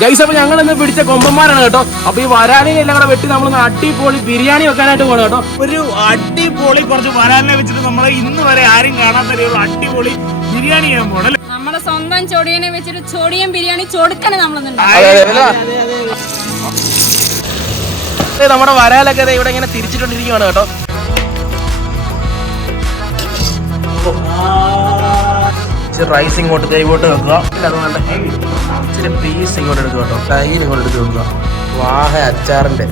Guys അപ്പൊ ഞങ്ങൾ ഇന്ന് പിടിച്ച കൊമ്പന്മാരാണ് കേട്ടോ. അപ്പൊ ഈ വരാലിനെ എല്ലാം കൂടെ വെട്ടി നമ്മൾ അടിപൊളി ബിരിയാണി വെക്കാനായിട്ട് പോകണം കേട്ടോ. ഒരു അടിപൊളി കുറച്ച് വരാലിനെ വെച്ചിട്ട് നമ്മളെ ഇന്ന് വരെ ആരും കാണാത്ത ഒരു അടിപൊളി ബിരിയാണി ചെയ്യാൻ പോകണം നമ്മുടെ സ്വന്തം ചൊടിയനെ വെച്ചിട്ട് ചൊടിയൻ ബിരിയാണി ചൊടുക്കണേ നമ്മൾ അതെ, അതെ, അല്ലേ? നമ്മുടെ വരാലൊക്കെ ഇവിടെ ഇങ്ങനെ തിരിച്ചിട്ടോണ്ടിരിക്കുകയാണ് കേട്ടോ. ഇച്ചിരി റൈസ് ഇങ്ങോട്ട് ദേ ഇങ്ങോട്ട് വെക്കുക. ഇല്ല, അത് വേണ്ട ഇച്ചിരി പീസ് ഇങ്ങോട്ട് എടുക്കുക കേട്ടോ തൈര് ഇങ്ങോട്ട് എടുത്ത് വെക്കുക വാഹ അച്ചാറിന്റെ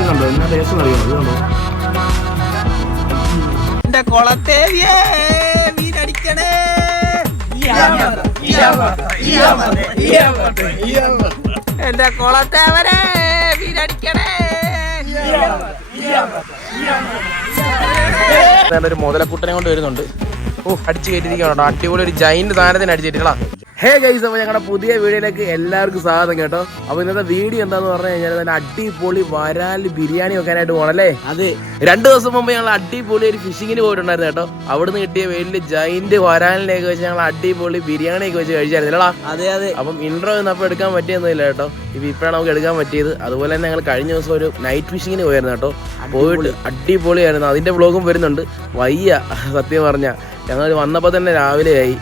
കണ്ടോ? എന്നാ ടേസ്റ്റ് അറിയാമോ ഇത് കണ്ടോ? എന്റെ മീനടിക്കണേ എന്റെ കൊളത്തേവരെ മീനടിക്കണേ ഒരു മുതലക്കൂട്ടനെ കൊണ്ട് വരുന്നുണ്ട്. ഓ അടിച്ചു കയറ്റിരിക്കണോ അടിപൊളി ഒരു ജൈന്റ് സാധനത്തിന് അടിച്ചിട്ടാ ഹേ ഗൈസ് അപ്പോൾ ഞങ്ങളുടെ പുതിയ വീഡിയോയിലേക്ക് എല്ലാവർക്കും സ്വാഗതം കേട്ടോ. അപ്പോൾ ഇന്നത്തെ വീഡിയോ എന്താന്ന് പറഞ്ഞു കഴിഞ്ഞാൽ നല്ല അടിപൊളി വരാൽ ബിരിയാണി വെക്കാനായിട്ട് പോകണല്ലേ അതെ. രണ്ടു ദിവസം മുമ്പ് ഞങ്ങൾ അടിപൊളി ഒരു ഫിഷിങ്ങിന് പോയിട്ടുണ്ടായിരുന്നു കേട്ടോ. അവിടുന്ന് കിട്ടിയ വലിയ ജൈന്റ് വരാലിനെയൊക്കെ വെച്ച് ഞങ്ങൾ അടിപൊളി ബിരിയാണി ഒക്കെ വെച്ച് കഴിച്ചായിരുന്നില്ലടാ. അതെ അതെ. അപ്പം ഇൻട്രോ ഒന്നും അപ്പോൾ എടുക്കാൻ പറ്റിയൊന്നുമില്ല കേട്ടോ. ഇപ്പം ഇപ്പോഴാണ് നമുക്ക് എടുക്കാൻ പറ്റിയത്. അതുപോലെ തന്നെ ഞങ്ങൾ കഴിഞ്ഞ ദിവസം ഒരു നൈറ്റ് ഫിഷിങ്ങിന് പോയിരുന്നു കേട്ടോ. പോയിട്ട് അടിപൊളിയായിരുന്നു. അതിന്റെ ബ്ലോഗും വരുന്നുണ്ട്. വയ്യ സത്യം പറഞ്ഞ. ഞങ്ങൾ വന്നപ്പോൾ തന്നെ രാവിലെയായി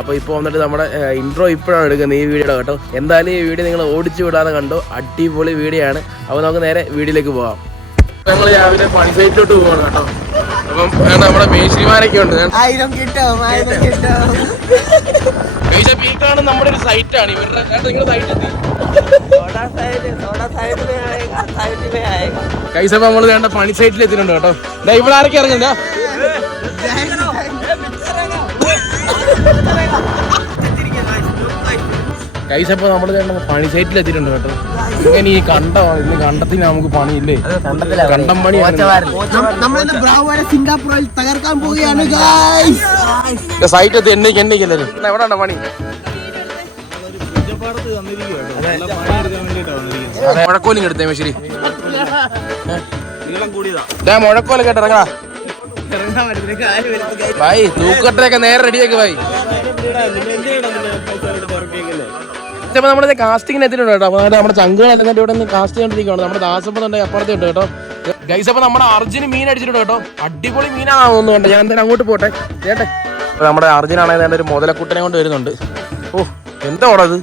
അപ്പോൾ ഇപ്പോൾ വന്നിട്ട് നമ്മുടെ ഇൻട്രോ ഇപ്പോഴാണ് എടുക്കുന്നത് ഈ വീഡിയോ കേട്ടോ. എന്തായാലും ഈ വീഡിയോ നിങ്ങൾ ഓടിച്ചു വിടാതെ കണ്ടോ. അടിപൊളി വീഡിയോ ആണ്. അപ്പോൾ നമുക്ക് നേരെ വീഡിയോയിലേക്ക് പോകാം ഞങ്ങൾ രാവിലെ പണി സൈറ്റിലോട്ട് പോവാണ് കേട്ടോ. അപ്പം നമ്മുടെ മേശിമാരൊക്കെ ഉണ്ട്. ആയിരം കിട്ടും ആയിരം കിട്ടും. മേശ പീക്കാണ് നമ്മുടെ ഒരു സൈറ്റാണ്. ഇവരുടെ നിങ്ങളുടെ സൈറ്റ് എത്തി. കൈസഭ നമ്മൾ വേണ്ട പണി സൈറ്റിൽ എത്തിയിട്ടുണ്ട് കേട്ടോ. ഇവിടെ ആരൊക്കെ ഇറങ്ങുന്നതാ കൈസപ്പ നമ്മൾ വേണ്ട പണി സൈറ്റിൽ എത്തിയിട്ടുണ്ട് കേട്ടോ. ഇങ്ങനെ ഈ കണ്ട? ഇന്ന് കണ്ടത്തിന് നമുക്ക് പണിയില്ലേ? കണ്ടം പണി സിംഗാപ്പൂരിൽ തകർക്കാൻ പോവുകയാണ് സൈറ്റ് എത്തി എണ്ണയ്ക്ക് എണ്ണയ്ക്കല്ലേ എവിടെയാണ് പണി? മുഴക്കോലും എടുത്തേ ശരി കേട്ട് ഇറങ്ങാ ഭായി തൂക്കട്ടൊക്കെ നേരെ റെഡിയാക്കി ഭായി ഇപ്പൊ നമ്മുടെ കാസ്റ്റിങ്ങിന് എത്തിയിട്ടുണ്ട് കേട്ടോ. അപ്പോൾ നമ്മുടെ ചങ്കുകളെല്ലാം കണ്ട് ഇവിടെ നിന്ന് കാസ്റ്റ് ചെയ്തോണ്ടിരിക്കുകയാണ് നമ്മുടെ ദാസപ്പം തന്നെ അപ്പുറത്തെ ഉണ്ട് കേട്ടോ. ഗൈസ് അപ്പോൾ നമ്മുടെ അർജുന് മീൻ അടിച്ചിട്ടുണ്ട് കേട്ടോ. അടിപൊളി മീനാണോ തോന്നുന്നു കണ്ടോ. ഞാൻ എന്തായാലും അങ്ങോട്ട് പോട്ടെ. കേട്ടെ? അപ്പോൾ നമ്മുടെ അർജുനാണെങ്കിൽ ഒരു മുതലക്കുട്ടനെ കൊണ്ട് വരുന്നുണ്ട്. ഓ എന്താ അത്?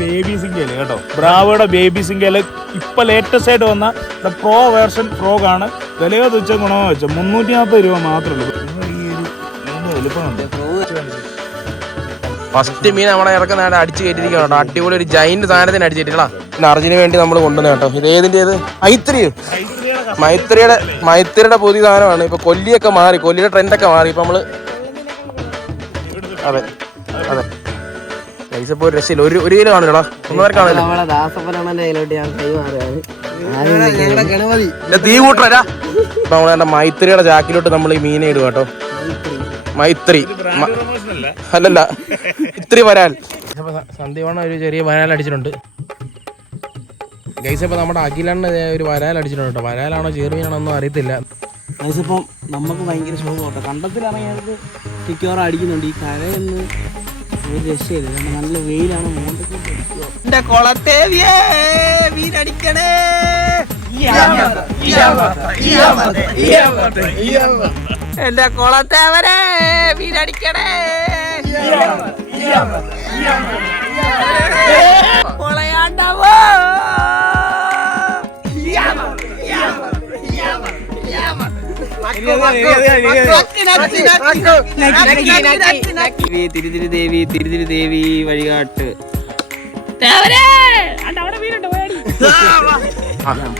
ബേബി സിംഗൽ കേട്ടോ. ബ്രാവോയുടെ ബേബി സിംഗൽ ഇപ്പൊ ലേറ്റസ്റ്റ് ആയിട്ട് വന്ന പ്രോ വേർഷൻ ഫ്രോഗ് ആണ്. വിലയോ തുച്ഛ ഗുണമോ വെച്ചാൽ മുന്നൂറ്റി നാൽപ്പത് രൂപ മാത്രമേ ഉള്ളൂ. ഈ ഒരു വലുപ്പമുണ്ട് ഫസ്റ്റ് മീൻ നമ്മളെ ഇറക്കുന്ന അടിച്ചു കയറ്റിരിക്കണം കേട്ടോ. അടിപൊളി ഒരു ജൈന്റ് സാധനത്തിന് അടിച്ചിട്ടില്ല പിന്നെ അർജുന് വേണ്ടി നമ്മൾ കൊണ്ടുവന്ന കേട്ടോ. ഇത് ഏതിന്റെ ഇത്? മൈത്രി. മൈത്രിയുടെ മൈത്രിയുടെ പുതിയ സാധനമാണ്. ഇപ്പൊ കൊല്ലിയൊക്കെ മാറി കൊല്ലിയുടെ ട്രെൻഡൊക്കെ മാറി. ഇപ്പൊ നമ്മൾ അതെ അതെ. പൈസ ഇപ്പൊ ഒരു രക്ഷയില്ല. ഒരു ഒരു കിലോ കാണില്ലടാ. ഒന്നര കാണില്ല. തീ കൂട്ടരാ ഇപ്പൊ നമ്മളെ മൈത്രിയുടെ ചാക്കിലോട്ട് നമ്മൾ ഈ മീനെ ഇടുക കേട്ടോ. മൈത്രി. അല്ലല്ല. ഇത്തിരി വരാൽ സന്ധ്യവണ ഒരു ചെറിയ വരാൽ അടിച്ചിട്ടുണ്ട്. ഗൈസ് ഇപ്പൊ നമ്മുടെ അഖിലണ്ണ ഒരു വരാൽ അടിച്ചിട്ടുണ്ട് കേട്ടോ. വരാലാണോ ചെറിയാണോ ഒന്നും അറിയത്തില്ല. ഇപ്പം നമുക്ക് ഭയങ്കര കേട്ടോ കണ്ടത്തിലിറങ്ങിയത് മിക്കവാറും അടിക്കുന്നുണ്ട്. ഈ കരയൊന്ന് ഒരു രക്ഷയില്ല. കാരണം നല്ല വെയിലാണ് എന്റെ കൊളത്തേവിയേ മീനടിക്കണേ. എന്റെ കൊളത്തേവരെ മീനടിക്കണേ. പൊളയാണ്ടാവോ തിരുതിരി ദേവി തിരുതിരി ദേവി വഴികാട്ട്. യാം യാം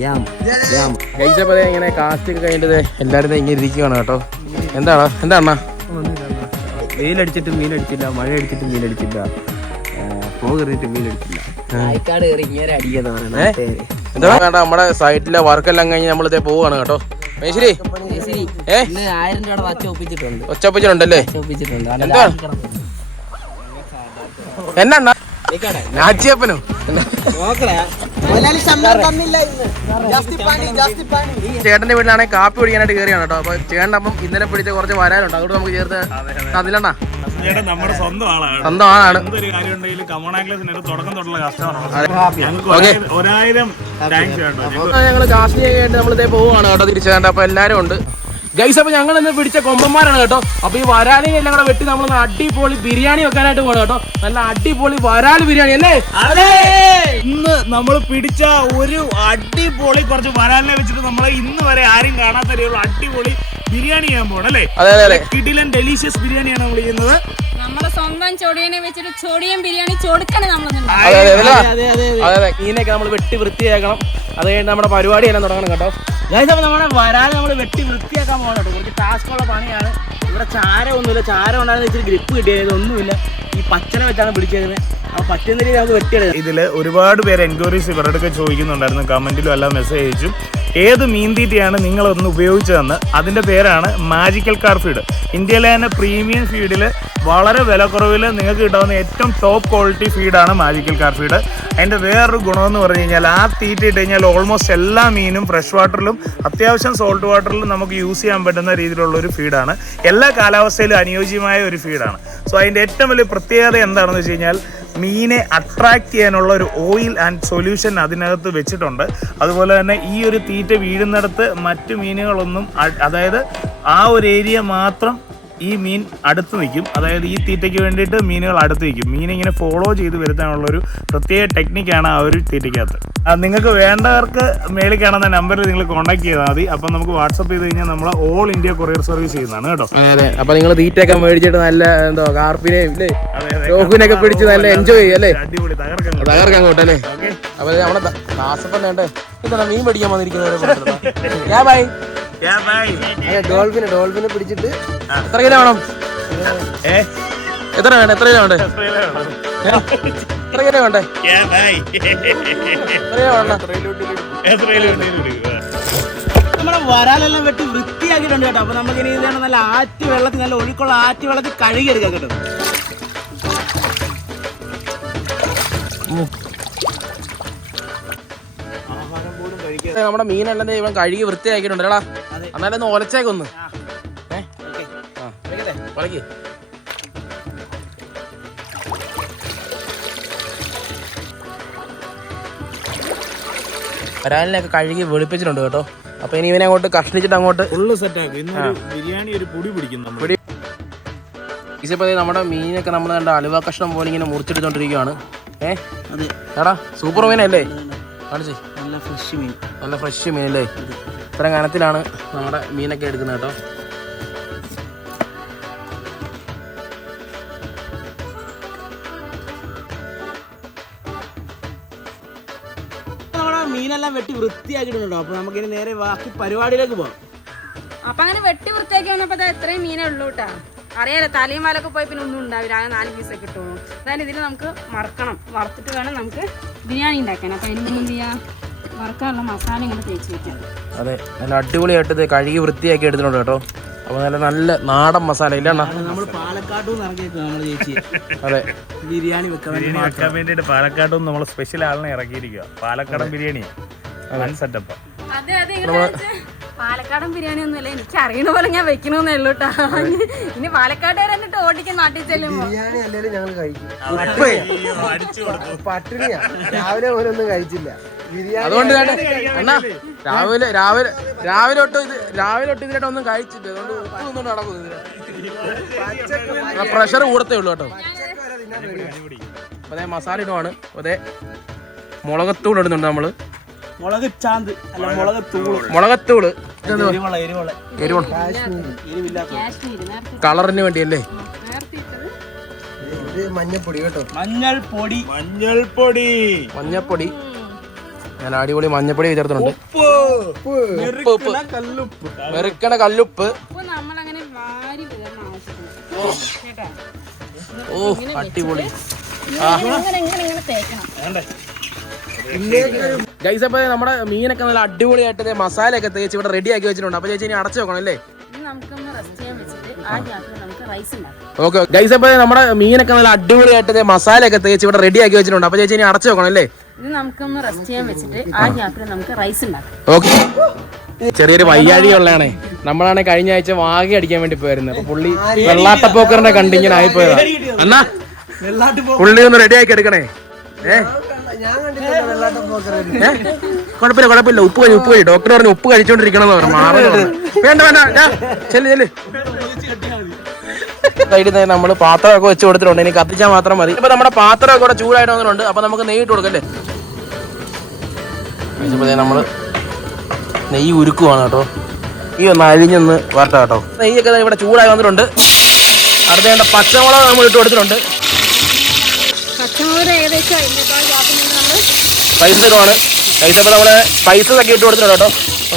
ദേ ഇങ്ങനെ കാസ്റ്റ് ഒക്കെ കഴിഞ്ഞത് എല്ലാവരും ദേ ഇങ്ങനെ ഇരിക്കുകയാണ് കേട്ടോ. എന്താണ് എന്താണ വെയിലടിച്ചിട്ട് മീനടിച്ചില്ല മഴ അടിച്ചിട്ട് മീനടിച്ചില്ല പോ കയറിയിട്ട് മീനടിച്ചില്ല. ആയിക്കാട് കയറി ഇങ്ങനെ അടിക്കുന്ന എന്താ വേണ്ട നമ്മുടെ സൈറ്റിലെ വർക്കെല്ലാം കഴിഞ്ഞ് നമ്മൾ ഇതേ പോവാണ് കേട്ടോ. മേശ്ശേരി? ഒച്ചപ്പിച്ചിട്ടുണ്ടല്ലേ ആയിരം രൂപ എന്താ? എന്നാ നാച്ചിയപ്പനോ? ചേട്ടന്റെ വീട്ടിലാണെങ്കിൽ കാപ്പി പിടിക്കാനായിട്ട് കയറിയാണ് കേട്ടോ. അപ്പൊ ചേട്ടൻ അപ്പം ഇന്നലെ പിടിച്ച കുറച്ച് വരാനുണ്ട്. അതുകൊണ്ട് നമുക്ക് ചേർത്ത് അതിലണ്ണ സ്വന്തമാണ് നമ്മുടെ സ്വന്തം ആളാണ് സ്വന്തം ആളാണ്. എന്തൊരു കാര്യം ഉണ്ടെങ്കിലും കമോൺ ആംഗ്ലസിന് തുടക്കം തൊട്ടുള്ള കസ്റ്റമറാണ് അതെ. ഓക്കേ. ഒരായിരം- ഞങ്ങൾ കാശ്മീരൊക്കെ ആയിട്ട് നമ്മളിതേ പോവാണ് കേട്ടോ തിരിച്ചു അപ്പൊ എല്ലാരും ഉണ്ട്. ഗൈസ് അപ്പൊ ഞങ്ങൾ ഇന്ന് പിടിച്ച കൊമ്പന്മാരാണ് കേട്ടോ. അപ്പൊ ഈ വരാലിനെ എല്ലാം കൂടെ വെട്ടി നമ്മൾ അടിപൊളി ബിരിയാണി വെക്കാനായിട്ട് പോകണം കേട്ടോ. നല്ല അടിപൊളി വരാൽ ബിരിയാണി അല്ലേ? അതെ! ഇന്ന് നമ്മൾ പിടിച്ച ഒരു അടിപൊളി കുറച്ച് വരാലിനെ വെച്ചിട്ട് നമ്മൾ ഇന്ന് വരെ ആരും കാണാത്ത അടിപൊളി ബിരിയാണി ചെയ്യാൻ പോകണം അല്ലേ? കിടിലൻ ഡെലീഷ്യസ് ബിരിയാണിയാണ് നമ്മൾ ചെയ്യുന്നത്. നമ്മുടെ സ്വന്തം ചൊടിയനെ വെച്ചിട്ട് ചൊടിയൻ ബിരിയാണി ചൊടുക്കണം അതെ അതെ അതെ. അതെ മീനൊക്കെ നമ്മൾ വെട്ടി വൃത്തിയാക്കണം. അത് കഴിഞ്ഞ് നമ്മുടെ പരിപാടി എല്ലാം തുടങ്ങണം കേട്ടോ. ഗൈസ് അപ്പൊ നമ്മുടെ വരാതെ നമ്മൾ വെട്ടി വൃത്തിയാക്കാൻ പോകണം കേട്ടോ. കുറച്ച് ടാസ്ക് ഉള്ള പണിയാണ്. ഇവിടെ ചാരമൊന്നുമില്ല ചാരം ഉണ്ടായിരുന്ന ഇച്ചിരി ഗ്രിപ്പ് കിട്ടിയത്. ഒന്നുമില്ല. ഈ പച്ചനെ വെച്ചാണ് പിടിച്ചത് പറ്റുന്ന രീതി നമുക്ക് വെട്ടിയെടുക്കാം. ഇതിൽ ഒരുപാട് പേര് എൻക്വയറീസ് ഇവരുടെയൊക്കെ ചോദിക്കുന്നുണ്ടായിരുന്നു. കമന്റിലും എല്ലാം മെസ്സേജ് അയച്ചും. ഏത് മീൻ തീറ്റയാണ് നിങ്ങൾ ഒന്ന് ഉപയോഗിച്ചതെന്ന്? അതിന്റെ പേരാണ് മാജിക്കൽ കാർ ഫീഡ് ഇന്ത്യയിലെ തന്നെ പ്രീമിയം ഫീഡിൽ വളരെ വിലക്കുറവിൽ നിങ്ങൾക്ക് കിട്ടാവുന്ന ഏറ്റവും ടോപ്പ് ക്വാളിറ്റി ഫീഡാണ് മാജിക്കൽ കാർ ഫീഡ് അതിന്റെ വേറൊരു ഗുണമെന്ന് പറഞ്ഞു കഴിഞ്ഞാൽ ആ തീറ്റ ഇട്ട് കഴിഞ്ഞാൽ ഓൾമോസ്റ്റ് എല്ലാ മീനും ഫ്രഷ് വാട്ടറിലും അത്യാവശ്യം സോൾട്ട് വാട്ടറിലും നമുക്ക് യൂസ് ചെയ്യാൻ പറ്റുന്ന രീതിയിലുള്ള ഒരു ഫീഡാണ് എല്ലാ കാലാവസ്ഥയിലും അനുയോജ്യമായ ഒരു ഫീഡാണ് സോ അതിന്റെ ഏറ്റവും വലിയ പ്രത്യേകത എന്താണെന്ന് വെച്ച് കഴിഞ്ഞാൽ മീനെ അട്രാക്ട് ചെയ്യാനുള്ള ഒരു ഓയിൽ ആൻഡ് സൊല്യൂഷൻ അതിനകത്ത് വെച്ചിട്ടുണ്ട്. അതുപോലെ തന്നെ ഈ ഒരു തീറ്റ വീഴുന്നിടത്ത് മറ്റു മീനുകളൊന്നും അതായത് ആ ഒരു ഏരിയ മാത്രം ഈ മീൻ അടുത്ത് നിൽക്കും. അതായത് ഈ തീറ്റയ്ക്ക് വേണ്ടിയിട്ട് മീനുകൾ അടുത്ത് നിൽക്കും. മീൻ ഇങ്ങനെ ഫോളോ ചെയ്ത് വരുത്താനുള്ള ഒരു പ്രത്യേക ടെക്നിക്കാണ് ആ ഒരു തീറ്റയ്ക്കകത്ത്. നിങ്ങൾക്ക് വേണ്ടവർക്ക് മേളിൽ കാണുന്ന നമ്പറിൽ നിങ്ങൾ കോൺടാക്ട് ചെയ്താൽ മതി. അപ്പം നമുക്ക് വാട്സപ്പ് ചെയ്ത് കഴിഞ്ഞാൽ നമ്മൾ ഓൾ ഇന്ത്യ കൊറിയർ സർവീസ് ചെയ്യുന്നതാണ് കേട്ടോ. അതെ അപ്പം നിങ്ങൾ തീറ്റയൊക്കെ മേടിച്ചിട്ട് നല്ല എന്തോ കാർപ്പിനെയും ഇല്ലേ. രോഹിനൊക്കെ പിടിച്ച് നല്ല എൻജോയ് ചെയ്യും അല്ലേ? അടിപൊളി തകർക്കാൻ തകർക്കാൻ അങ്ങോട്ട് അല്ലേ? ഓക്കെ. അപ്പൊ ദേ നമ്മുടെ ദാസപ്പൻ വേണ്ടേ? മീൻ പിടിക്കാൻ വന്നിരിക്കുന്നവരെ ബൈ. ഡോൾഫിന് ഡോൾഫിനെ പിടിച്ചിട്ട് എത്ര കിലോ വേണം? ഏ? എത്ര വേണ്ട? എത്ര കിലോ വേണ്ടേ? എത്ര കിലോ വേണ്ടേ? നമ്മുടെ വരാലെല്ലാം വെട്ടി വൃത്തിയാക്കിയിട്ടുണ്ട് കേട്ടോ. അപ്പൊ നമുക്ക് ഇനി ഇതാണ് നല്ല ആറ്റ് വെള്ളത്തിൽ നല്ല ഒഴുക്കുള്ള ആറ്റ് വെള്ളത്തിൽ കഴുകിയെടുക്കാം കേട്ടോ. നമ്മുടെ മീനെല്ലാം ഇവൻ കഴുകി വൃത്തിയാക്കിയിട്ടുണ്ട്. കേടാ. എന്നാലും ഒന്ന് ഒലച്ചേക്കൊന്ന്. ഒലക്ക് വരാലിനൊക്കെ കഴുകി വെളുപ്പിച്ചിട്ടുണ്ട് കേട്ടോ. അപ്പൊ ഇനി ഇവനെ അങ്ങോട്ട് കഷ്ണിച്ചിട്ട് അങ്ങോട്ട് ഫുള്ള് സെറ്റ് ആക്കും. ഇന്നൊരു ബിരിയാണി ഒരു പൊടി പിടിക്കും പൊടി- ഇതിപ്പോ നമ്മുടെ മീനൊക്കെ നമ്മൾ കണ്ട അലുവ കഷ്ണം പോലെ ഇങ്ങനെ മുറിച്ചെടുത്തോണ്ടിരിക്കുകയാണ് ഏ? എടാ സൂപ്പർ മീനല്ലേ? കാണിച്ചേ. നല്ല ഫ്രഷ് മീൻ. നല്ല ഫ്രഷ് മീനല്ലേ? ഇത്ര കനത്തിലാണ് നമ്മുടെ മീനൊക്കെ എടുക്കുന്നത് കേട്ടോ. വൃത്തിയാക്കിയിട്ടുണ്ട്? അപ്പൊ നമുക്ക് ഇനി നേരെ ബാക്കി പരിപാടിയിലേക്ക് പോവാം അപ്പൊ അങ്ങനെ വെട്ടി വൃത്തിയാക്കി വന്നപ്പോ എത്രയും ഇത്രയും മീനേ ഉള്ളൂ കേട്ടാ അറിയാലോ തലയും വാലൊക്കെ പോയി പിന്നെ ഒന്നും ഉണ്ടാവില്ല. ആകെ നാല് പീസൊക്കെ കിട്ടുള്ളൂ അതായത് ഇതിൽ നമുക്ക് മറക്കണം വറുത്തിട്ട് വേണം നമുക്ക് ബിരിയാണി ഉണ്ടാക്കാൻ. അപ്പൊ അതിന് എന്ത് ചെയ്യാം. മറക്കാനുള്ള മസാല ഇങ്ങനെ തേച്ച് വെക്കാം. അതെ നല്ല അടിപൊളിയായിട്ട് കഴുകി വൃത്തിയാക്കി എടുത്തിട്ടുണ്ട് കേട്ടോ. അപ്പൊ നല്ല നല്ല നാടൻ മസാല. ഇല്ലണ്ണ നമ്മൾ പാലക്കാട്ടും അതെ. ബിരിയാണി വെക്കാൻ വേണ്ടി ബിരിയാണി വെക്കാൻ വേണ്ടിയിട്ട് പാലക്കാട് നമ്മൾ സ്പെഷ്യൽ ആളിനെ ഇറക്കിയിരിക്കുക പാലക്കാടൻ ബിരിയാണി സെറ്റപ്പ് പാലക്കാടൻ ബിരിയാണി ഒന്നുമില്ല. എനിക്ക് അറിയണ പോലെ ഞാൻ വെക്കണമെന്നേ ഉള്ളൂ കേട്ടാ ഇനി പാലക്കാട്ടുകാർ എന്നിട്ട് ഓടിക്കും നാട്ടിൽ ചെല്ലുമ്പോ. ബിരിയാണി ഞങ്ങൾ കഴിക്കും. അടിച്ചു കൊടുത്തു. പട്ടിണിയാ. രാവിലെ പോലും ഒന്നും കഴിച്ചില്ല. ബിരിയാണി അതുകൊണ്ട് അണ്ണാ രാവിലെ രാവിലെ രാവിലെ ഒട്ടും ഇത് രാവിലെ ഒട്ടും ഇതിലായിട്ട് ഒന്നും കഴിച്ചില്ല. അതുകൊണ്ട് ഉപ്പ് നടക്കുന്നു പ്രഷർ കൂടത്തേ ഉള്ളൂ കേട്ടോ. അതേ മസാല ഇടുവാണ്. അതേ മുളകത്തൂടെ ഇടുന്നുണ്ട് നമ്മൾ. മുളക് ചാന്ത് അല്ല മുളക് തൂൾ. മുളകത്തൂട് എരിവുള്ള എരിവള എരിവള എരിവില്ലാത്ത. കളറിന് വേണ്ടിയല്ലേ? മഞ്ഞപ്പൊടി കേട്ടോ. മഞ്ഞൾ പൊടി മഞ്ഞൾപ്പൊടി. മഞ്ഞപ്പൊടി. ഞാൻ അടിപൊളി മഞ്ഞപ്പൊടി ചേർത്തിട്ടുണ്ട്. ഉപ്പ്. ഉപ്പ്. കല്ലുപ്പ്. വെറുക്കണ കല്ലുപ്പ്. ഓ. അടിപൊളി. ഇങ്ങനെ ഗൈസ് അപ്പൊ നമ്മുടെ മീനൊക്കെ നല്ല അടിപൊളിയായിട്ട് മസാല മസാലയൊക്കെ തേച്ച് ഇവിടെ റെഡി ആക്കി വെച്ചിട്ടുണ്ട്. അപ്പൊ ചേച്ചി ഇനി അടച്ചു വെക്കണം അല്ലേ? ഇനി നമുക്കൊന്ന് റെസ്റ്റ് ചെയ്യാൻ വെച്ചിട്ട് ആ നമുക്ക് റൈസ് ഉണ്ടാക്കാം. ഓക്കെ ഗൈസ് നമ്മുടെ മീനൊക്കെ നല്ല അടിപൊളിയായിട്ട് മസാല മസാലയൊക്കെ തേച്ച് ഇവിടെ റെഡി ആക്കി വെച്ചിട്ടുണ്ട്. അപ്പൊ ചേച്ചി ഇനി അടച്ചു വെക്കണം അല്ലേ? ഇത് നമുക്കൊന്ന് റെസ്റ്റ് ചെയ്യാൻ വെച്ചിട്ട് ആ ഗ്യാപ്പിൽ നമുക്ക് റൈസ് ഉണ്ടാക്കാം. ഓക്കെ. ചെറിയൊരു വയ്യാഴി ഉള്ളതാണേ നമ്മളാണ് കഴിഞ്ഞ ആഴ്ച വാഗി അടിക്കാൻ വേണ്ടി പോയിരുന്നത്. അപ്പൊ പുള്ളി വെള്ളാട്ടപ്പോക്കറിന്റെ കണ്ടിങ്ങനെ ആയിപ്പോയതാ. എന്നാ പുള്ളി ഒന്ന് റെഡി ആക്കി എടുക്കണേ. ഏ? കുഴപ്പമില്ല കുഴപ്പമില്ല. ഉപ്പ് കഴി ഉപ്പ് കഴി. ഡോക്ടർ പറഞ്ഞു ഉപ്പ് കഴിച്ചോണ്ടിരിക്കണം എന്ന് പറഞ്ഞു. മാറുന്നത് വേണ്ട. വേണ്ട ചെല്ല് ചെല്ല്. സൈഡിൽ നിന്ന് നമ്മൾ പാത്രമൊക്കെ വെച്ച് കൊടുത്തിട്ടുണ്ട്. ഇനി കത്തിച്ചാൽ മാത്രം മതി. ഇപ്പൊ നമ്മുടെ പാത്രമൊക്കെ കൂടെ ചൂടായിട്ട് വന്നിട്ടുണ്ട് അപ്പൊ നമുക്ക് നെയ്യിട്ട് കൊടുക്കല്ലേ? നമ്മൾ നെയ്യ് ഉരുക്കുവാണ് കേട്ടോ. ഈ ഒന്ന് അഴിഞ്ഞൊന്ന് വരട്ടെ കേട്ടോ. നെയ്യൊക്കെ ഇവിടെ ചൂടായി വന്നിട്ടുണ്ട്. അടുത്ത പച്ചമുളക് നമ്മൾ ഇട്ട് കൊടുത്തിട്ടുണ്ട്. പച്ചമുളക് ഏകദേശം അതിന്റെ ആ ഗ്യാപ്പിൽ നിന്ന് നമ്മൾ പൈസ ഇതാണ് ഗൈസ് അപ്പോൾ നമ്മുടെ സ്പൈസസ് ഒക്കെ ഇട്ട് കൊടുത്തിട്ടുണ്ട് കേട്ടോ.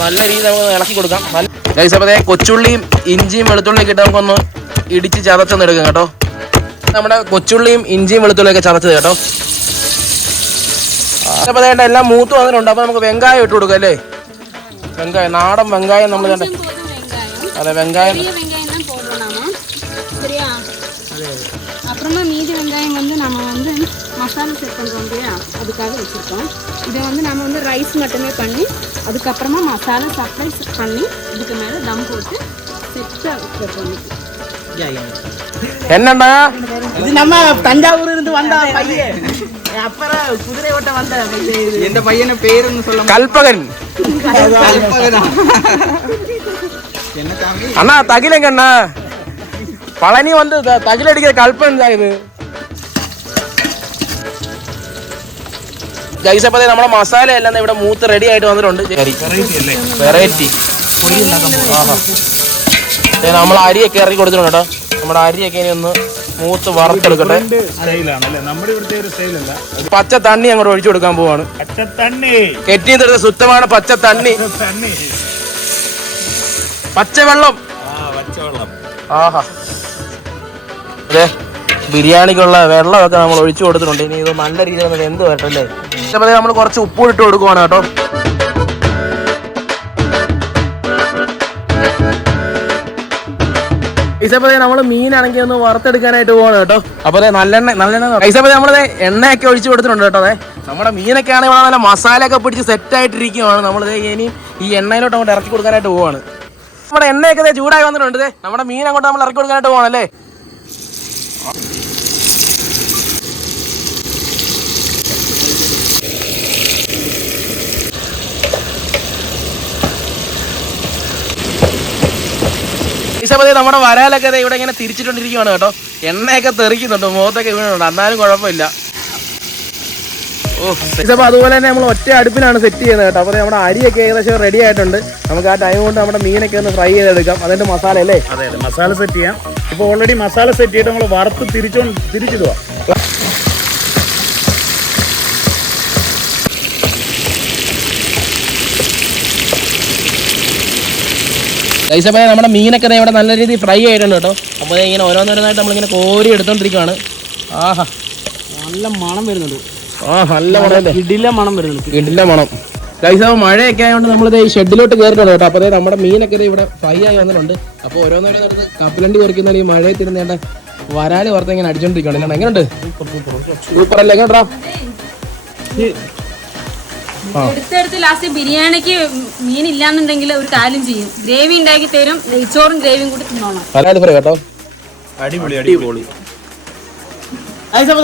നല്ല രീതിയിൽ നമുക്ക് ഇളക്കി കൊടുക്കാം. നല്ല ഗൈസ് അപ്പോൾ കൊച്ചുള്ളിയും ഇഞ്ചിയും വെളുത്തുള്ളിയൊക്കെ ഇട്ട് നമുക്കൊന്ന് ഇടിച്ച് ചതച്ചൊന്ന് എടുക്കാം കേട്ടോ. നമ്മുടെ കൊച്ചുള്ളിയും ഇഞ്ചിയും വെളുത്തുള്ളിയൊക്കെ ചതച്ചത് കേട്ടോ. അപ്പോൾ അതേണ്ട എല്ലാം മൂത്ത് വന്നിട്ടുണ്ട്. അപ്പോൾ നമുക്ക് വെങ്കായം ഇട്ട് കൊടുക്കാം അല്ലേ? വെങ്കായം നാടൻ വെങ്കായം നമ്മൾ അതെ വെങ്കായം மசாலா செட் பண்ணுறோம் இல்லையா? அதுக்காக வச்சுருக்கோம். இதை வந்து நம்ம வந்து ரைஸ் மட்டுமே பண்ணி அதுக்கப்புறமா மசாலா சப்ளை பண்ணி இதுக்கு மேலே தம் போட்டு செட்டாக வைப்போம் என்னண்ணா இது நம்ம தஞ்சாவூர் இருந்து வந்த அப்புறம் குதிரை வந்த பையன் எந்த பையன பேருன்னு சொல்ல கல்பகன். அண்ணா தகிலங்க அண்ணா பழனி வந்து தகில அடிக்கிற கல்பன் தான் இது. ഗൈസ് അപ്പോൾ നമ്മുടെ മസാല എല്ലാം ഇവിടെ മൂത്ത് റെഡി ആയിട്ട് വന്നിട്ടുണ്ട്. വെറൈറ്റി നമ്മൾ അരിയൊക്കെ ഇറക്കി കൊടുത്തിട്ടുണ്ട് കേട്ടോ. നമ്മുടെ അരിയൊക്കെ ഇനി ഒന്ന് മൂത്ത് വറുത്തെടുക്കട്ടെ. പച്ച തണ്ണി അങ്ങോട്ട് ഒഴിച്ചു കൊടുക്കാൻ പോവാണ്. കെട്ടിയെടുത്ത ശുദ്ധമാണ് പച്ച തണ്ണി പച്ച പച്ചവെള്ളം. ആഹാ. അതെ ബിരിയാണിക്കുള്ള വെള്ളമൊക്കെ നമ്മൾ ഒഴിച്ചു കൊടുത്തിട്ടുണ്ട്. ഇനി ഇത് നല്ല രീതിയിൽ എന്ത് വെന്ത് വരട്ടെ ഇതേപോലെ നമ്മൾ കുറച്ച് ഉപ്പ് ഇട്ട് കൊടുക്കുവാണ് കേട്ടോ. ഇസപ്പതേ നമ്മൾ മീനാണെങ്കിൽ ഒന്ന് വറുത്തെടുക്കാനായിട്ട് പോവാണ് കേട്ടോ. അപ്പൊ അതെ നല്ലെണ്ണ നല്ലെണ്ണ ഇസപ്പതേ നമ്മളത് എണ്ണയൊക്കെ ഒഴിച്ചു കൊടുത്തിട്ടുണ്ട് കേട്ടോ അതെ നമ്മുടെ മീനൊക്കെ ആണെങ്കിൽ നല്ല മസാല ഒക്കെ പിടിച്ച് സെറ്റ് ആയിട്ടിരിക്കുവാണ് നമ്മൾ ഇനി ഈ എണ്ണയിലോട്ട് അങ്ങോട്ട് ഇറക്കി കൊടുക്കാനായിട്ട് പോവാണ്. നമ്മുടെ എണ്ണയൊക്കെ ദേ ചൂടായി വന്നിട്ടുണ്ട് ദേ. നമ്മുടെ മീൻ അങ്ങോട്ട് നമ്മൾ ഇറക്കി കൊടുക്കാനായിട്ട് പോകണല്ലേ നമ്മുടെ വരാലൊക്കെ ഇവിടെ ഇങ്ങനെ തിരിച്ചിട്ടോണ്ടിരിക്കുവാണ് കേട്ടോ. എണ്ണയൊക്കെ തെറിക്കുന്നുണ്ട് മുഖത്തൊക്കെ വീണുണ്ട് എന്നാലും കുഴപ്പമില്ല. ഓ ഈശോപ്പ അതുപോലെ തന്നെ നമ്മൾ ഒറ്റ അടുപ്പിലാണ് സെറ്റ് ചെയ്യുന്നത് കേട്ടോ. അപ്പോൾ നമ്മുടെ അരിയൊക്കെ ഏകദേശം റെഡി ആയിട്ടുണ്ട്. നമുക്ക് ആ ടൈം കൊണ്ട് നമ്മുടെ മീനൊക്കെ ഒന്ന് ഫ്രൈ ചെയ്തെടുക്കാം. അതിന്റെ മസാല അല്ലേ? അതെ അതെ. മസാല സെറ്റ് ചെയ്യാം. ഇപ്പോൾ ഓൾറെഡി മസാല സെറ്റ് ചെയ്തിട്ട് നമ്മൾ വറുത്ത് തിരിച്ചോ തിരിച്ചിടുക ഗൈസപ്പേ നമ്മുടെ മീനൊക്കെ ഇവിടെ നല്ല രീതിയിൽ ഫ്രൈ ആയിട്ടുണ്ട് കേട്ടോ. അപ്പോൾ ഇതേ ഇങ്ങനെ ഓരോന്നോരോന്നായിട്ട് നമ്മളിങ്ങനെ കോരി എടുത്തോണ്ടിരിക്കുകയാണ് ആഹാ. നല്ല മണം വരുന്നുണ്ട്. ആ നല്ല മണം ഇടില മണം വരുന്നുണ്ട്. ഇടില്ല മണം. ഗൈസ് അപ്പോൾ മഴയൊക്കെ ആയതുകൊണ്ട് നമ്മൾ ഈ ഷെഡിലോട്ട് കയറിയിട്ടുണ്ട് കേട്ടോ. അപ്പോൾ നമ്മുടെ മീനൊക്കെ ഇവിടെ ഫ്രൈ ആയി വന്നിട്ടുണ്ട്. അപ്പോൾ ഓരോന്നോരോന്ന് കപ്പലണ്ടി കുറയ്ക്കുന്ന ഈ മഴയെ തിരുന്നേണ്ട വരാൽ വറുത്ത് ഇങ്ങനെ അടിച്ചോണ്ടിരിക്കുകയാണ് എങ്ങനെയുണ്ട് സൂപ്പർ അല്ലേ എങ്ങനെയാ എടുത്തെടുത്ത് ലാസ്റ്റ് ബിരിയാണിക്ക് മീൻ ഇല്ലാന്നുണ്ടെങ്കിൽ ഒരു കാര്യം ചെയ്യും. ഗ്രേവി ഉണ്ടാക്കി തരും നെയ്ച്ചോറും ഗ്രേവിയും കൂടി തിന്നോണം. കേട്ടോ. അടിപൊളി അടിപൊളി.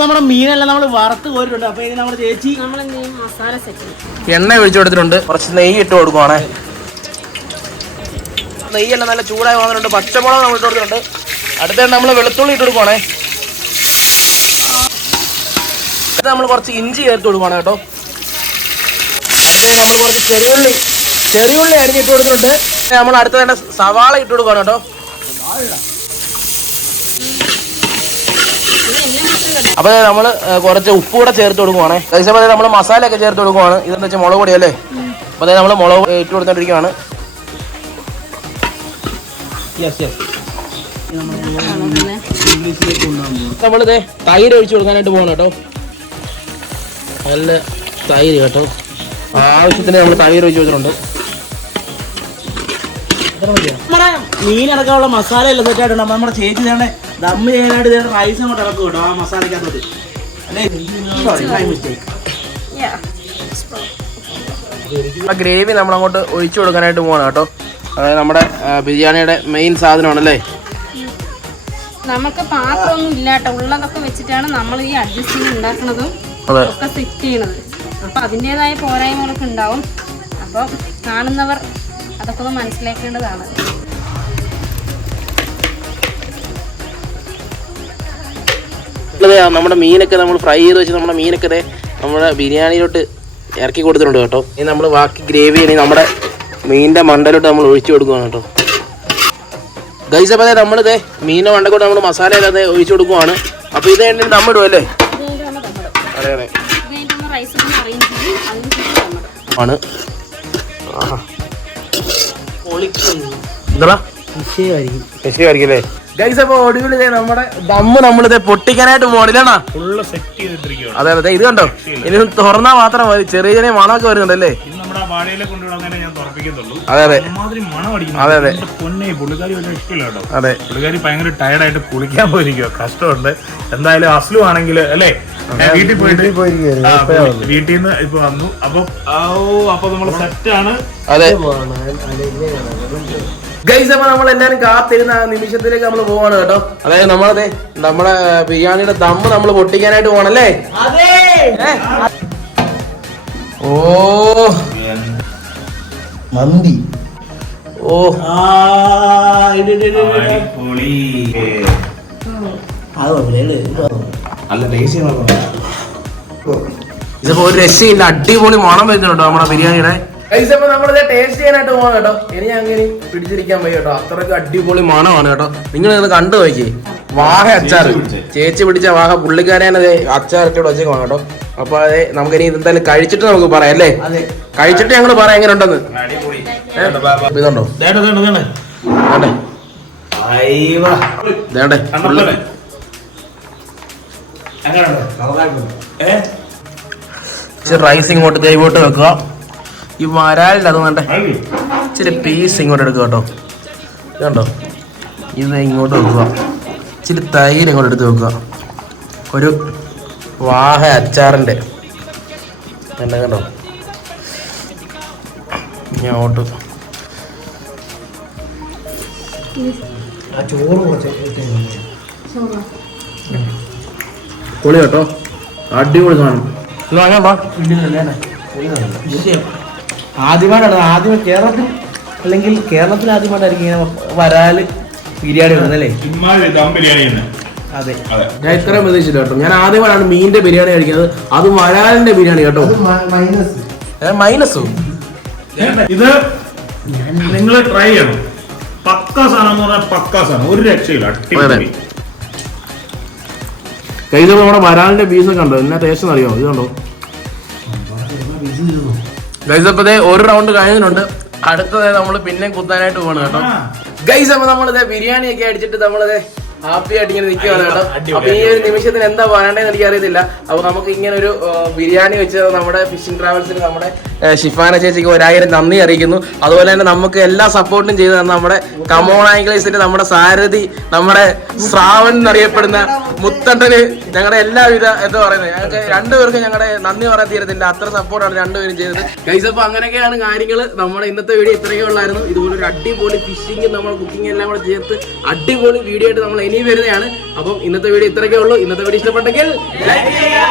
നമ്മുടെ മീനെല്ലാം നമ്മൾ വറുത്ത് കോരിട്ടുണ്ട് അപ്പൊ ഇനി നമ്മുടെ ചേച്ചി മസാല സെറ്റ് എണ്ണ ഒഴിച്ചു കൊടുത്തിട്ടുണ്ട്. കുറച്ച് നെയ്യ് ഇട്ട് കൊടുക്കുവാണേ. നെയ്യെല്ലാം നല്ല ചൂടായി വന്നിട്ടുണ്ട്. പച്ചമുളക് നമ്മൾ ഇട്ട് കൊടുത്തിട്ടുണ്ട്. അടുത്ത നമ്മൾ വെളുത്തുള്ളി ഇട്ട് കൊടുക്കുവാണേ. നമ്മൾ കുറച്ച് ഇഞ്ചി ചേർത്ത് കൊടുക്കുവാണ് കേട്ടോ. അടുത്ത നമ്മൾ കുറച്ച് ചെറിയുള്ളി ചെറിയുള്ളി അരിഞ്ഞിട്ട് കൊടുക്കുന്നുണ്ട് നമ്മൾ അടുത്ത തന്നെ സവാള ഇട്ട് കൊടുക്കണം കേട്ടോ. അപ്പോൾ നമ്മൾ കുറച്ച് ഉപ്പ് കൂടെ ചേർത്ത് കൊടുക്കുവാണേ. അതേസമയം നമ്മൾ മസാല ഒക്കെ ചേർത്ത് കൊടുക്കുവാണ്. ഇതെന്ന് വെച്ചാൽ മുളക് പൊടി അല്ലേ? അപ്പോൾ അതായത് നമ്മൾ മുളക് ഇട്ട് കൊടുത്തോണ്ടിരിക്കുകയാണ് യെസ് നമ്മളിത് തൈര് ഒഴിച്ചു കൊടുക്കാനായിട്ട് പോകണം കേട്ടോ. നല്ല തൈര് കേട്ടോ. ആവശ്യത്തിന് നമ്മൾ തൈര് ഒഴിച്ച് വെച്ചിട്ടുണ്ട്. നമ്മുടെ മീനടക്കമുള്ള മസാല എല്ലാം സെറ്റ് ആയിട്ടുണ്ട് അപ്പൊ നമ്മുടെ ചേച്ചി തന്നെ ദമ്മ് ചെയ്യാനായിട്ട് ഇതേ റൈസ് അങ്ങോട്ട് ഇറക്കും കേട്ടോ ആ മസാലക്കകത്തോട്ട്. അല്ലേ? ഗ്രേവി നമ്മൾ അങ്ങോട്ട് ഒഴിച്ചു കൊടുക്കാനായിട്ട് പോവാണ് കേട്ടോ. അതായത് നമ്മുടെ ബിരിയാണിയുടെ മെയിൻ സാധനമാണല്ലേ? നമുക്ക് പാത്രമൊന്നും ഇല്ലാട്ടോ. ഉള്ളതൊക്കെ വെച്ചിട്ടാണ് നമ്മൾ ഈ അഡ്ജസ്റ്റിംഗ് ഉണ്ടാക്കുന്നതും ഒക്കെ സെറ്റ് ചെയ്യണത്. അപ്പൊ അതിന്റെതായ പോരായ്മകളൊക്കെ ഉണ്ടാവും. അപ്പോൾ കാണുന്നവർ അതൊക്കെ ഒന്ന് മനസ്സിലാക്കേണ്ടതാണ്. നമ്മുടെ മീനൊക്കെ നമ്മൾ ഫ്രൈ ചെയ്ത് വെച്ച് നമ്മുടെ മീനൊക്കെ നമ്മുടെ ബിരിയാണിയിലോട്ട് ഇറക്കി കൊടുത്തിട്ടുണ്ട് കേട്ടോ. ഇനി നമ്മൾ ബാക്കി ഗ്രേവി ഇനി നമ്മുടെ മീനിന്റെ മണ്ടയിലോട്ട് നമ്മൾ ഒഴിച്ചു കൊടുക്കുകയാണ് കേട്ടോ. ഗൈസ് അപ്പോൾ നമ്മൾ ഇതേ മീനിന്റെ മണ്ടക്കൂട്ട് നമ്മൾ മസാല ഒഴിച്ചു കൊടുക്കുവാണ് അപ്പോൾ ഇത് കഴിഞ്ഞിട്ട് നമ്മൾ ഇടും അല്ലേ? അതെ അതെ. ഒന്ന് അറേഞ്ച് ചെയ്യും അതിന് ആണ്. അപ്പോൾ നമ്മുടെ ദമ്മ് നമ്മളിത് പൊട്ടിക്കാനായിട്ട് അതെ അതെ ഇത് കണ്ടോ? ഇനി തുറന്നാ മാത്രം മതി. ചെറിയ ചെറിയ മണമൊക്കെ വരുന്നുണ്ടല്ലേ? വാഴയിലെ കൊണ്ടുവിടാൻ ഞാൻ തുറപ്പിക്കത്തുള്ളൂ. അതെ അതെ. അതെ, അതെ. പൊന്നെ പുള്ളിക്കാരി വലിയ ഇഷ്ടമില്ല കേട്ടോ. അതെ. പുള്ളിക്കാരി ഭയങ്കര ടയർഡായിട്ട് കുളിക്കാൻ പോയിരിക്കുക കഷ്ടമുണ്ട്. എന്തായാലും അസ്ലു ആണെങ്കിൽ അല്ലേ? വീട്ടിൽ പോയിട്ട് വീട്ടിൽ നിന്ന് ഇപ്പൊ വന്നു. അപ്പൊ ഓ അപ്പൊ നമ്മൾ സെറ്റ് ആണ്. അതെ. ഗൈസ് അപ്പൊ നമ്മൾ എല്ലാരും കാത്തിരുന്ന ആ നിമിഷത്തിലേക്ക് നമ്മൾ പോവാണ് കേട്ടോ. അതായത് നമ്മളതെ നമ്മുടെ ബിരിയാണിയുടെ ദമ്മ് നമ്മൾ പൊട്ടിക്കാനായിട്ട് പോകണല്ലേ ഏ? ഓ. നല്ല ഓ. ഇതിപ്പോ ഒരു രക്ഷയില്ല. അടിപൊളി മണം വരുന്നുണ്ടോ നമ്മുടെ ബിരിയാണിയുടെ. ഗൈസ് അപ്പൊ നമ്മളിത് ടേസ്റ്റ് ചെയ്യാനായിട്ട് പോകാം കേട്ടോ. ഇനി അങ്ങനെ പിടിച്ചിരിക്കാൻ വയ്യ കേട്ടോ. അത്രയ്ക്ക് അടിപൊളി മണമാണ് കേട്ടോ. നിങ്ങൾ ഇത് കണ്ടു നോക്കി വാഹ അച്ചാർ. ചേച്ചി പിടിച്ച വാഹ പുള്ളിക്കാരനെ അച്ചാറിട്ട് വെച്ചേക്കാണ് കേട്ടോ. അപ്പൊ അതെ നമുക്ക് ഇനി ഇതെന്തായാലും കഴിച്ചിട്ട് നമുക്ക് പറയാം അല്ലേ? കഴിച്ചിട്ട് ഞങ്ങൾ പറയാം എങ്ങനെ ഉണ്ടെന്ന് അടിപൊളി ഇതുണ്ടോ ദേണ്ട ദേണ്ട ദേണ്ട വേണ്ടേ റൈസ് ഇങ്ങോട്ട് കൈപോട്ട് വെക്കുക. ഈ വരാലില്ല അത് വേണ്ടേ. ഇച്ചിരി പീസ് ഇങ്ങോട്ട് എടുക്കുക കേട്ടോ. ഇത് കണ്ടോ? ഇത് ഇങ്ങോട്ട് വെക്കുക. ഇച്ചിരി തൈര് ഇങ്ങോട്ട് എടുത്ത് വെക്കുക. ഒരു വാഹ അച്ചാറിന്റെ. കണ്ടോ കണ്ടോ? ഇങ്ങോട്ട് ആ ചോറ് കുറച്ച് പൊളി കേട്ടോ. അടിപൊളി സാധനം. വിഷയം. ആദ്യമായിട്ടാണ്. ആദ്യം കേരളത്തിൽ അല്ലെങ്കിൽ കേരളത്തിൽ ആദ്യമായിട്ടായിരിക്കും ഇങ്ങനെ വരാൽ ബിരിയാണി വരുന്നല്ലേ ബിരിയാണി അതെ. അതെ. ഞാൻ ഇത്രയും പ്രതീക്ഷിച്ചില്ല കേട്ടോ. ഞാൻ ആദ്യമായിട്ടാണ് മീനിന്റെ ബിരിയാണി കഴിക്കുന്നത്. അത് വരാലിന്റെ ബിരിയാണി കേട്ടോ. മൈനസ്. മൈനസോ? ഇത് നിങ്ങൾ ട്രൈ ചെയ്യണം. പക്ക സാധനം എന്ന് പറഞ്ഞാൽ പക്ക സാധനം. ഒരു രക്ഷയില്ല. അടിപൊളി കഴിഞ്ഞ നമ്മുടെ വരാലിന്റെ പീസ് കണ്ടോ എന്നാ ടേസ്റ്റ് അറിയോ? ഇത് കണ്ടോ? ഗൈസ് അപ്പൊ ദേ ഒരു റൗണ്ട് കഴിഞ്ഞിട്ടുണ്ട്. അടുത്തത് നമ്മൾ പിന്നെ കുത്താനായിട്ട് പോകണം കേട്ടോ. ഗൈസ് അപ്പൊ നമ്മളിത് ബിരിയാണി ഒക്കെ അടിച്ചിട്ട് നമ്മളിത് ഹാപ്പി ആയിട്ട് ഇങ്ങനെ നിൽക്കുകയാണ് കേട്ടോ. അപ്പൊ ഈ ഒരു നിമിഷത്തിന് എന്താ പറയണ്ടെന്ന് എനിക്ക് അറിയത്തില്ല അപ്പൊ നമുക്ക് ഇങ്ങനെ ഒരു ബിരിയാണി വെച്ച് നമ്മുടെ ഫിഷിംഗ് ട്രാവൽസിന് നമ്മുടെ ഷിഫാന ചേച്ചിക്ക് ഒരായിരം നന്ദി അറിയിക്കുന്നു. അതുപോലെ തന്നെ നമുക്ക് എല്ലാ സപ്പോർട്ടും ചെയ്തു തന്ന നമ്മുടെ കമോൺ ആംഗ്ലേഴ്സിന്റെ നമ്മുടെ സാരഥി നമ്മുടെ ശ്രാവൺ എന്നറിയപ്പെടുന്ന മുത്തണ്ടന് ഞങ്ങളുടെ എല്ലാവിധ എന്താ പറയുന്നത് ഞങ്ങൾക്ക് രണ്ടുപേർക്കും ഞങ്ങളുടെ നന്ദി പറയാൻ തീരത്തില്ല. അത്ര സപ്പോർട്ടാണ് രണ്ടുപേരും ചെയ്തത്. ഗൈസ് അപ്പൊ അങ്ങനെയൊക്കെയാണ് കാര്യങ്ങൾ നമ്മുടെ ഇന്നത്തെ വീഡിയോ ഇത്രയൊക്കെ ഉള്ളായിരുന്നു. ഇതുപോലെ ഒരു അടിപൊളി ഫിഷിംഗ് നമ്മൾ കുക്കിംഗ് എല്ലാം കൂടെ ചേർത്ത് അടിപൊളി വീഡിയോ ആയിട്ട് നമ്മൾ ഇനി വരുന്നതാണ്. അപ്പം ഇന്നത്തെ വീഡിയോ ഇത്രയൊക്കെ ഉള്ളൂ. ഇന്നത്തെ വീഡിയോ ഇഷ്ടപ്പെട്ടെങ്കിൽ ലൈക്ക് ചെയ്യുക.